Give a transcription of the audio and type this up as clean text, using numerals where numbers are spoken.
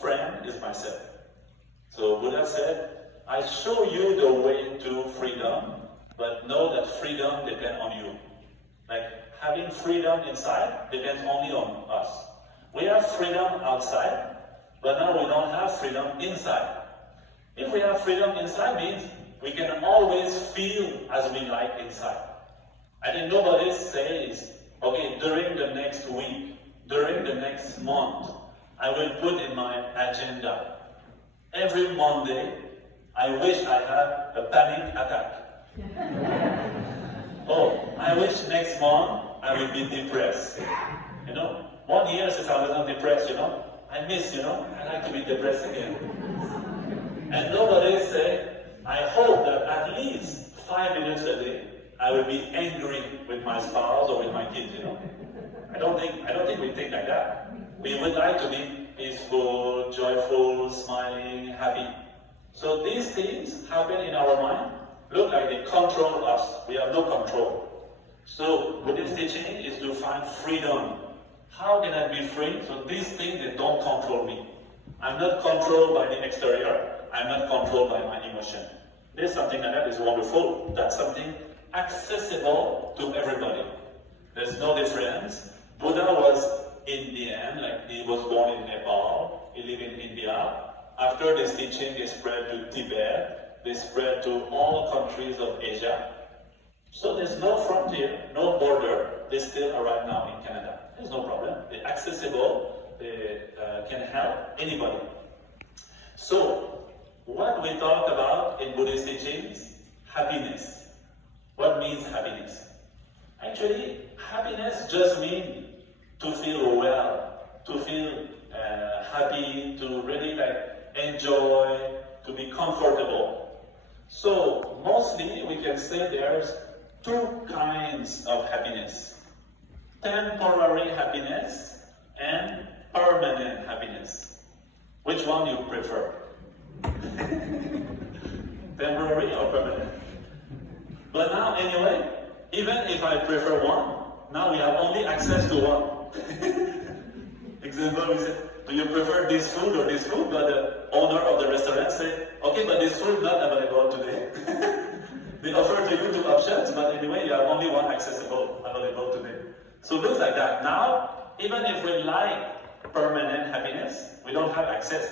friend is myself. So Buddha said, I show you the way to freedom, but know that freedom depends on you. Like having freedom inside depends only on us. We have freedom outside, but now we don't have freedom inside. If we have freedom inside means we can always feel as we like inside. I think nobody says, okay, during the next week, during the next month, I will put in my agenda. Every Monday, I wish I had a panic attack. Oh, I wish next month I will be depressed. 1 year since I was not depressed, I miss, I like to be depressed again. And nobody say, I hope that at least 5 minutes a day, I will be angry with my spouse or with my kids, I don't think we think like that. We would like to be peaceful, joyful, smiling, happy. So these things happen in our mind, look like they control us. We have no control. So Buddhist teaching is to find freedom. How can I be free? So these things, they don't control me. I'm not controlled by the exterior. I'm not controlled by my emotion. There's something like that is wonderful. That's something accessible to everybody. There's no difference. Buddha was Indian, like he was born in Nepal. He lived in India. After this teaching, they spread to Tibet. They spread to all countries of Asia. So there's no frontier, no border. They still arrive now in Canada. There's no problem. They're accessible. They can help anybody. So, what we talk about in Buddhist teachings? Happiness. What means happiness? Actually, happiness just means to feel well, to feel happy, to really enjoy, to be comfortable. So, mostly we can say there's two kinds of happiness. Temporary happiness and permanent happiness. Which one do you prefer? Temporary or permanent? But now, anyway, even if I prefer one, now we have only access to one. Example, we say, do you prefer this food or this food? But the owner of the restaurant say, okay, but this food is not available today. They offer to you two options, but anyway, you have only one available today. So it looks like that. Now, even if we like permanent happiness, we don't have access.